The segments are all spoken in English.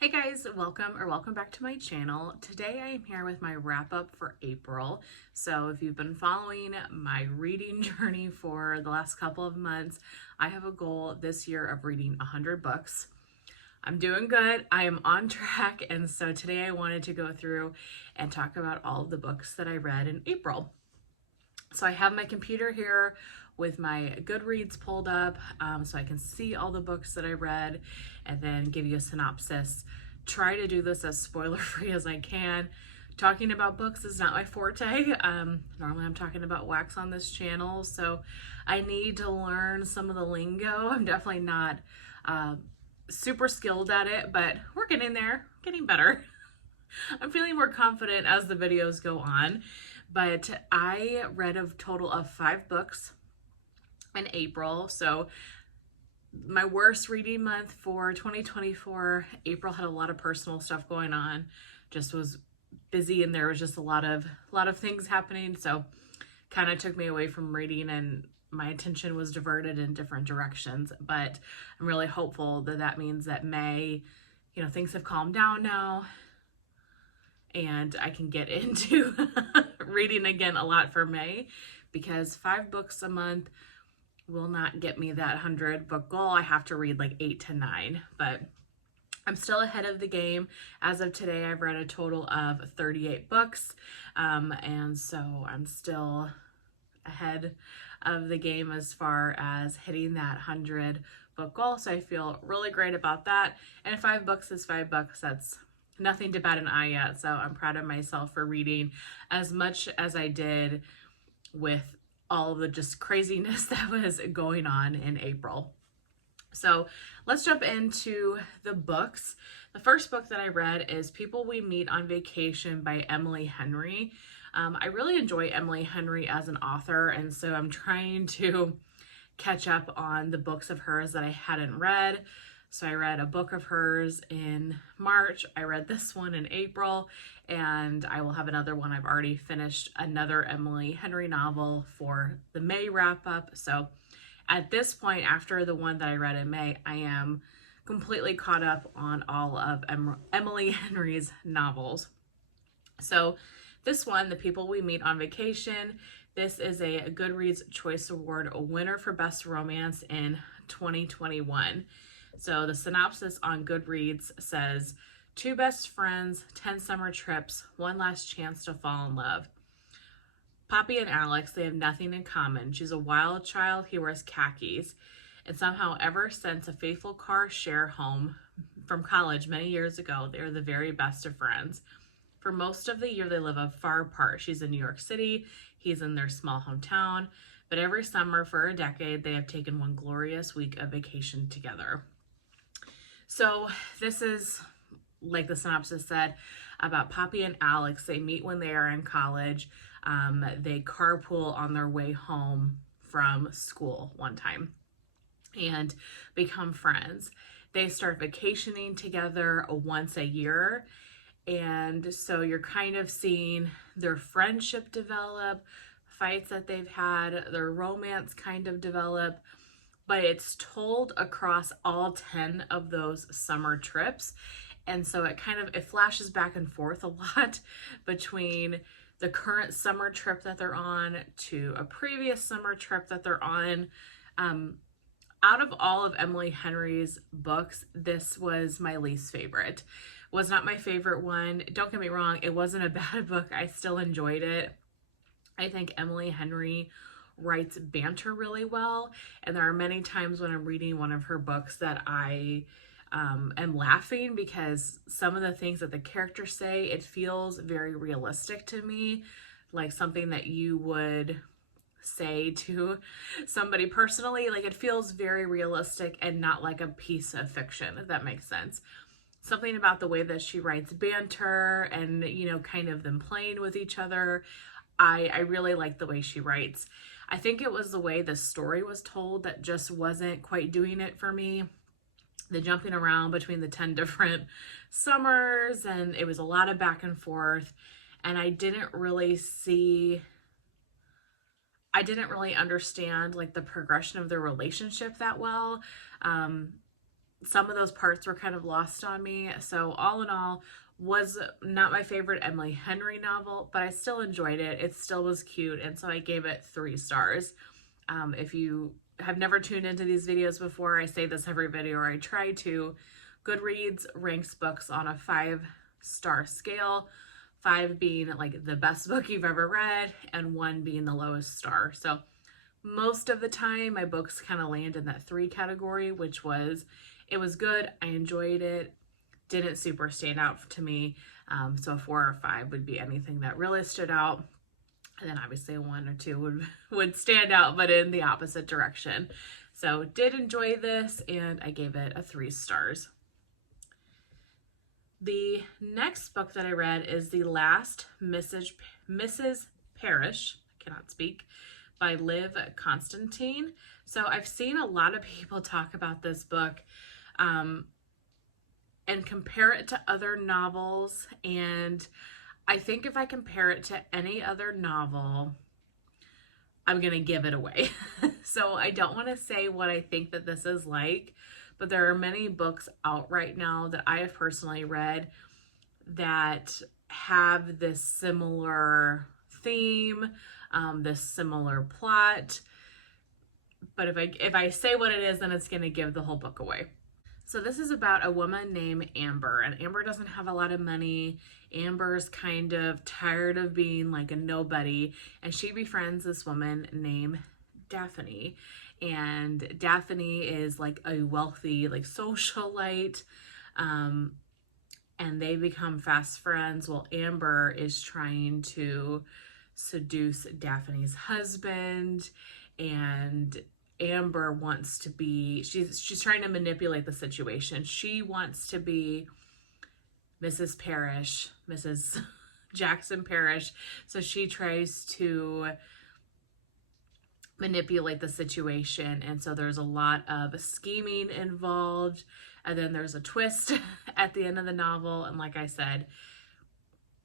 Hey guys, welcome back to my channel. Today I am here with my wrap up for April. So if you've been following my reading journey for the last couple of months, I have a goal this year of reading 100 books. I'm doing good. I am on track, and so today I wanted to go through and talk about all of the books that I read in April. So I have my computer here with my Goodreads pulled up so I can see all the books that I read and then give you a synopsis. Try to do this as spoiler free as I can. Talking about books is not my forte. Normally I'm talking about wax on this channel, so I need to learn some of the lingo. I'm definitely not super skilled at it, but we're getting there, getting better. I'm feeling more confident as the videos go on. But I read a total of 5 books in April. So my worst reading month for 2024, April had a lot of personal stuff going on. Just was busy, and there was just a lot of things happening. So kind of took me away from reading, and my attention was diverted in different directions. But I'm really hopeful that that means that May, things have calmed down now, and I can get into reading again a lot for May, because 5 books a month will not get me that 100 book goal. I have to read like 8 to 9, but I'm still ahead of the game. As of today, I've read a total of 38 books, and so I'm still ahead of the game as far as hitting that 100 book goal. So I feel really great about that. And 5 books is 5 books. That's nothing to bat an eye at. So I'm proud of myself for reading as much as I did with all of the just craziness that was going on in April. So let's jump into the books. The first book that I read is People We Meet on Vacation by Emily Henry. I really enjoy Emily Henry as an author, and so I'm trying to catch up on the books of hers that I hadn't read. So I read a book of hers in March, I read this one in April, and I will have another one. I've already finished another Emily Henry novel for the May wrap up. So at this point, after the one that I read in May, I am completely caught up on all of Emily Henry's novels. So this one, The People We Meet on Vacation, this is a Goodreads Choice Award winner for Best Romance in 2021. So the synopsis on Goodreads says, 2 best friends, 10 summer trips, one last chance to fall in love. Poppy and Alex, they have nothing in common. She's a wild child, he wears khakis. And somehow, ever since a faithful car share home from college many years ago, they're the very best of friends. For most of the year, they live far apart. She's in New York City, he's in their small hometown. But every summer for a decade, they have taken one glorious week of vacation together. So this is, like the synopsis said, about Poppy and Alex. They meet when they are in college. They carpool on their way home from school one time and become friends. They start vacationing together once a year. And so you're kind of seeing their friendship develop, fights that they've had, their romance kind of develop. But it's told across all 10 of those summer trips. And so it flashes back and forth a lot between the current summer trip that they're on to a previous summer trip that they're on. Out of all of Emily Henry's books, this was my least favorite. Was not my favorite one. Don't get me wrong, it wasn't a bad book. I still enjoyed it. I think Emily Henry writes banter really well, and there are many times when I'm reading one of her books that I am laughing because some of the things that the characters say, it feels very realistic to me, like something that you would say to somebody personally. Like, it feels very realistic and not like a piece of fiction, if that makes sense. Something about the way that she writes banter and, kind of them playing with each other. I really like the way she writes. I think it was the way the story was told that just wasn't quite doing it for me. The jumping around between the 10 different summers, and it was a lot of back and forth, and I didn't really understand like the progression of their relationship that well. some of those parts were kind of lost on me. So all in all, was not my favorite Emily Henry novel, but I still enjoyed it. It still was cute, and so I gave it 3 stars. If you have never tuned into these videos before, I say this every video, or I try to. Goodreads ranks books on a 5-star scale, 5 being like the best book you've ever read, and 1 being the lowest star. So most of the time, my books kind of land in that 3 category, which was, it was good, I enjoyed it, didn't super stand out to me. So a 4 or 5 would be anything that really stood out. And then obviously a 1 or 2 would stand out, but in the opposite direction. So did enjoy this, and I gave it a 3 stars. The next book that I read is The Last Mrs. Parish, I cannot speak, by Liv Constantine. So I've seen a lot of people talk about this book and compare it to other novels, and I think if I compare it to any other novel, I'm going to give it away. So I don't want to say what I think that this is like, but there are many books out right now that I have personally read that have this similar theme, this similar plot. But if I say what it is, then it's going to give the whole book away. So this is about a woman named Amber, and Amber doesn't have a lot of money. Amber's kind of tired of being like a nobody, and she befriends this woman named Daphne. And Daphne is like a wealthy, like socialite, and they become fast friends while Amber is trying to seduce Daphne's husband, and Amber wants to be, she's trying to manipulate the situation. She wants to be Mrs. Parish, Mrs. Jackson Parish. So she tries to manipulate the situation. And so there's a lot of scheming involved. And then there's a twist at the end of the novel. And like I said,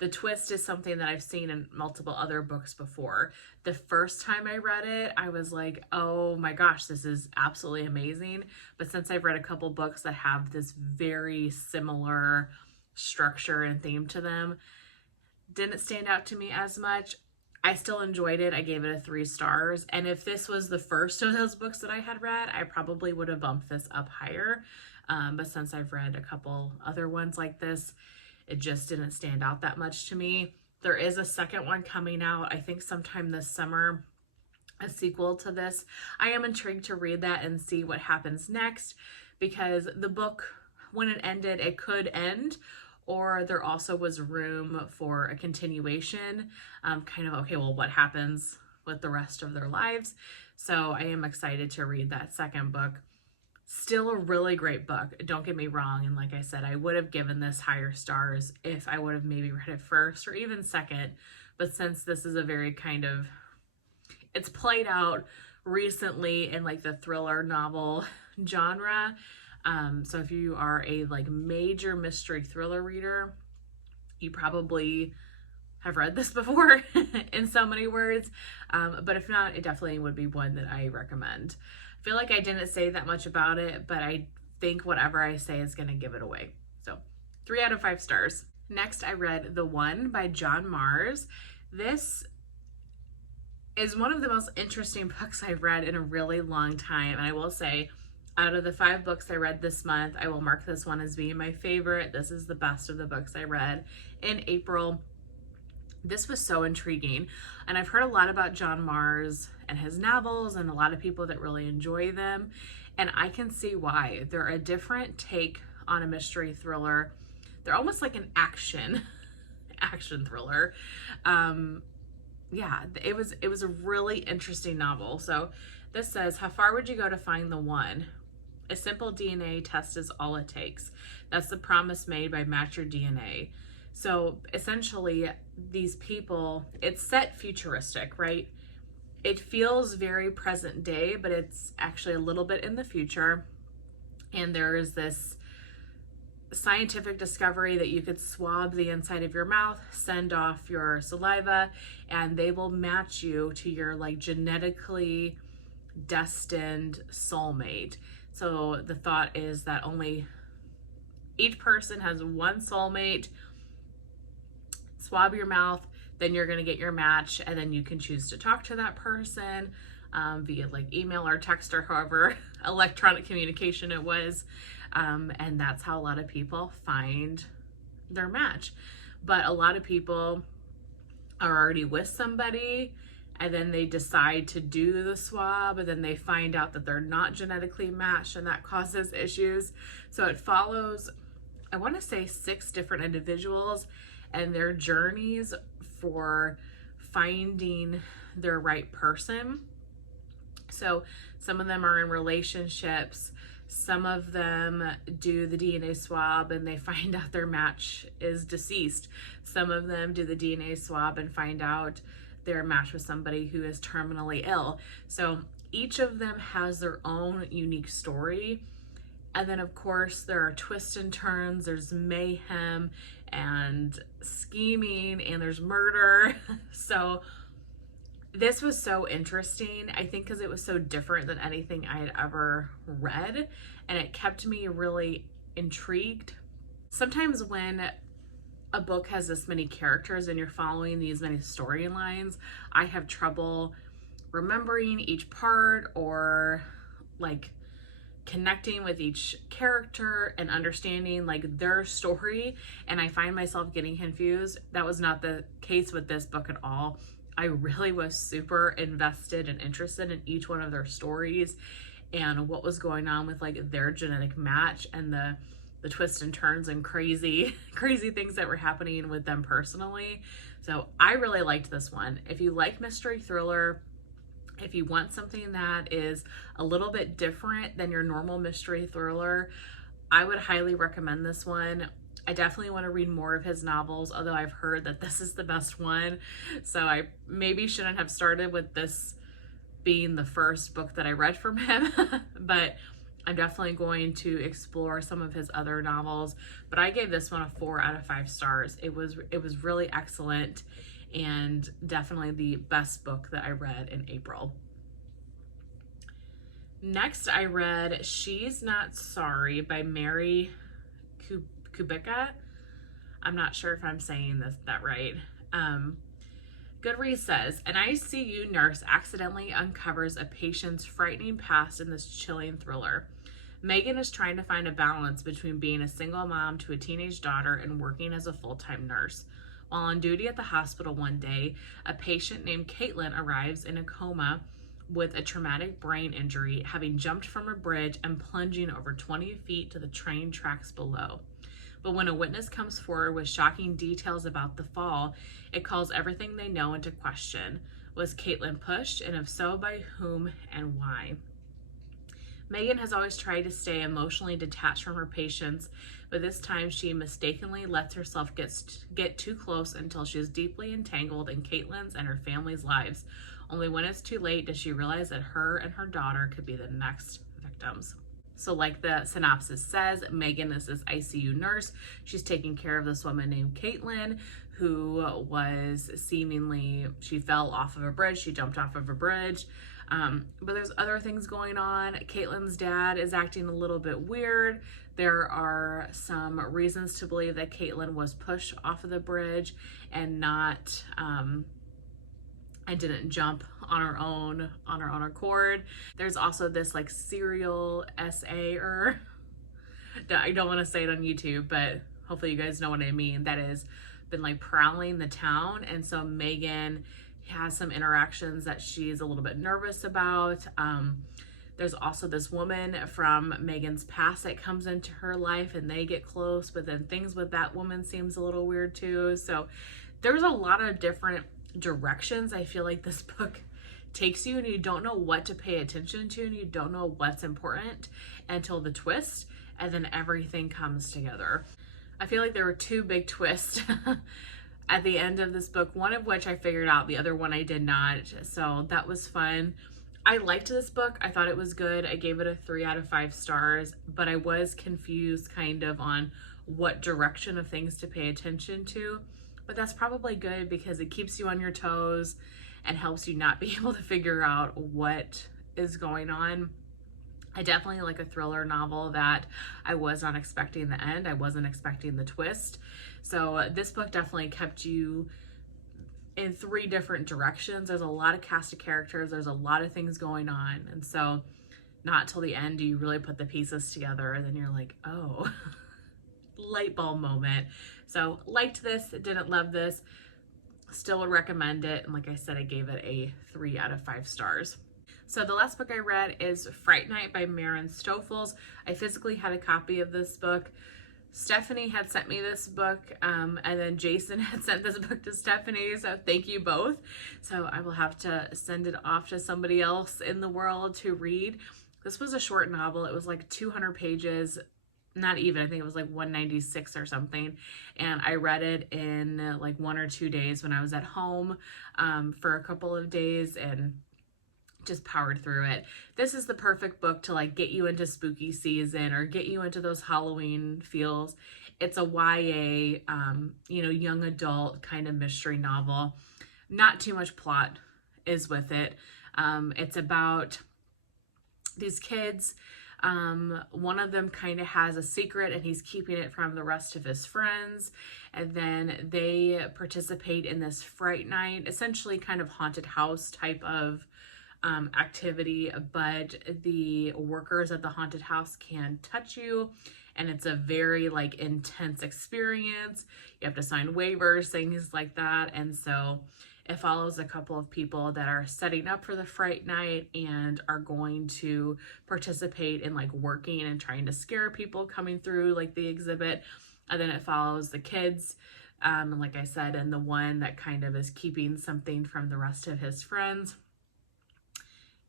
the twist is something that I've seen in multiple other books before. The first time I read it, I was like, oh my gosh, this is absolutely amazing. But since I've read a couple books that have this very similar structure and theme to them, didn't stand out to me as much. I still enjoyed it. I gave it a 3 stars. And if this was the first of those books that I had read, I probably would have bumped this up higher. But since I've read a couple other ones like this, it just didn't stand out that much to me. There is a second one coming out, I think sometime this summer, a sequel to this. I am intrigued to read that and see what happens next, because the book, when it ended, it could end, or there also was room for a continuation. Kind of, okay, well, what happens with the rest of their lives? So I am excited to read that second book. Still a really great book, don't get me wrong. And like I said, I would have given this higher stars if I would have maybe read it first or even second. But since this is a very kind of, it's played out recently in like the thriller novel genre. So if you are a like major mystery thriller reader, you probably have read this before in so many words. But if not, it definitely would be one that I recommend. I feel like I didn't say that much about it, but I think whatever I say is going to give it away. So 3 out of 5 stars. Next, I read The One by John Mars. This is one of the most interesting books I've read in a really long time. And I will say, out of the 5 books I read this month, I will mark this one as being my favorite. This is the best of the books I read in April. This was so intriguing, and I've heard a lot about John Mars and his novels, and a lot of people that really enjoy them, and I can see why. They're a different take on a mystery thriller. They're almost like an action thriller. Yeah, it was a really interesting novel. So this says, how far would you go to find the one? A simple DNA test is all it takes. That's the promise made by Match Your DNA. So essentially, these people, it's set futuristic, right? It feels very present day, but it's actually a little bit in the future. And there is this scientific discovery that you could swab the inside of your mouth, send off your saliva, and they will match you to your like genetically destined soulmate. So the thought is that only each person has one soulmate. Swab your mouth, then you're going to get your match, and then you can choose to talk to that person via like email or text or however electronic communication it was. And that's how a lot of people find their match. But a lot of people are already with somebody, and then they decide to do the swab, and then they find out that they're not genetically matched, and that causes issues. So it follows, I want to say, 6 different individuals and their journeys for finding their right person. So some of them are in relationships, some of them do the DNA swab and they find out their match is deceased. Some of them do the DNA swab and find out their match with somebody who is terminally ill. So each of them has their own unique story. And then of course there are twists and turns, there's mayhem and scheming, and there's murder. So this was so interesting, I think, because it was so different than anything I had ever read, and it kept me really intrigued. Sometimes when a book has this many characters and you're following these many storylines, I have trouble remembering each part or like connecting with each character and understanding like their story, and I find myself getting confused. That was not the case with this book at all. I really was super invested and interested in each one of their stories and what was going on with like their genetic match and the twists and turns and crazy things that were happening with them personally. So I really liked this one. If you like mystery thriller, if you want something that is a little bit different than your normal mystery thriller, I would highly recommend this one. I definitely want to read more of his novels, although I've heard that this is the best one. So I maybe shouldn't have started with this being the first book that I read from him, but I'm definitely going to explore some of his other novels. But I gave this one a 4 out of 5 stars. It was really excellent and definitely the best book that I read in April. Next, I read She's Not Sorry by Mary Kubica. I'm not sure if I'm saying that right. Goodreads says, an ICU nurse accidentally uncovers a patient's frightening past in this chilling thriller. Megan is trying to find a balance between being a single mom to a teenage daughter and working as a full-time nurse. While on duty at the hospital one day, a patient named Caitlin arrives in a coma with a traumatic brain injury, having jumped from a bridge and plunging over 20 feet to the train tracks below. But when a witness comes forward with shocking details about the fall, it calls everything they know into question. Was Caitlin pushed, and if so, by whom and why? Megan has always tried to stay emotionally detached from her patients, but this time she mistakenly lets herself get too close until she is deeply entangled in Caitlin's and her family's lives. Only when it's too late does she realize that her and her daughter could be the next victims. So like the synopsis says, Megan is this ICU nurse. She's taking care of this woman named Caitlin, who was she fell off of a bridge. She jumped off of a bridge. But there's other things going on. Caitlin's dad is acting a little bit weird. There are some reasons to believe that Caitlin was pushed off of the bridge and not, and didn't jump on her own accord. There's also this like serial SA-er. I don't want to say it on YouTube, but hopefully you guys know what I mean. That has been like prowling the town, and so Megan has some interactions that she's a little bit nervous about. There's also this woman from Megan's past that comes into her life and they get close, but then things with that woman seems a little weird too. So there's a lot of different directions I feel like this book takes you, and you don't know what to pay attention to, and you don't know what's important until the twist, and then everything comes together. I feel like there were 2 big twists at the end of this book, one of which I figured out, the other one I did not. So that was fun. I liked this book. I thought it was good. I gave it a 3 out of 5 stars, but I was confused kind of on what direction of things to pay attention to. But that's probably good because it keeps you on your toes and helps you not be able to figure out what is going on. I definitely like a thriller novel that I was not expecting the end. I wasn't expecting the twist. So this book definitely kept you in three different directions. There's a lot of cast of characters. There's a lot of things going on. And so not till the end do you really put the pieces together. And then you're like, oh, light bulb moment. So liked this, didn't love this, still would recommend it. And like I said, I gave it a 3 out of 5 stars. So the last book I read is Fright by Maren Stoffels. I physically had a copy of this book. Stephanie had sent me this book, and then Jason had sent this book to Stephanie, so thank you both. So I will have to send it off to somebody else in the world to read. This was a short novel. It was like 200 pages, not even, I think it was like 196 or something, and I read it in like 1 or 2 days when I was at home for a couple of days, and just powered through it. This is the perfect book to like get you into spooky season or get you into those Halloween feels. It's a YA, young adult kind of mystery novel. Not too much plot is with it. It's about these kids. One of them kind of has a secret and he's keeping it from the rest of his friends. And then they participate in this Fright Night, essentially kind of haunted house type of activity, but the workers at the haunted house can touch you, and it's a very like intense experience. You have to sign waivers, things like that. And so it follows a couple of people that are setting up for the Fright Night and are going to participate in like working and trying to scare people coming through like the exhibit. And then it follows the kids, and like I said, and the one that kind of is keeping something from the rest of his friends.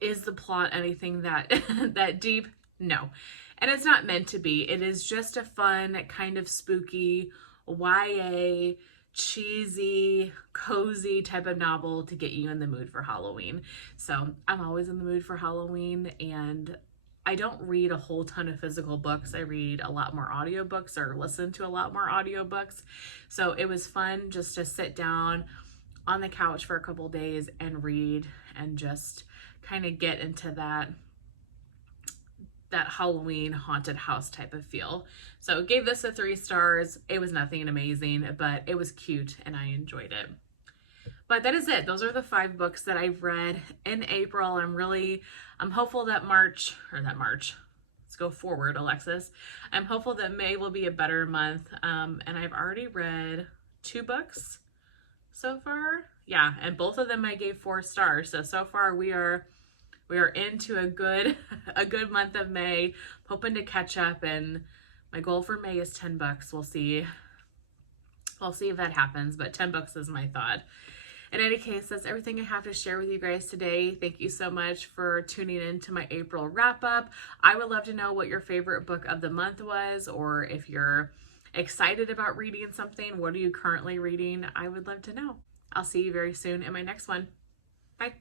Is the plot anything that that deep? No. And it's not meant to be. It is just a fun, kind of spooky, YA, cheesy, cozy type of novel to get you in the mood for Halloween. So I'm always in the mood for Halloween, and I don't read a whole ton of physical books. I read a lot more audiobooks or listen to a lot more audiobooks. So it was fun just to sit down on the couch for a couple days and read and just kind of get into that Halloween haunted house type of feel. So gave this a 3 stars. It was nothing amazing, but it was cute and I enjoyed it. But that is it. Those are the 5 books that I've read in April. I'm hopeful that let's go forward, Alexis. I'm hopeful that May will be a better month. And I've already read 2 books so far. Yeah, and both of them I gave 4 stars. So far we are into a good month of May. Hoping to catch up, and my goal for May is $10. We'll see if that happens, but 10 bucks is my thought. In any case, that's everything I have to share with you guys today. Thank you so much for tuning in to my April wrap up. I would love to know what your favorite book of the month was, or if you're excited about reading something. What are you currently reading? I would love to know. I'll see you very soon in my next one. Bye.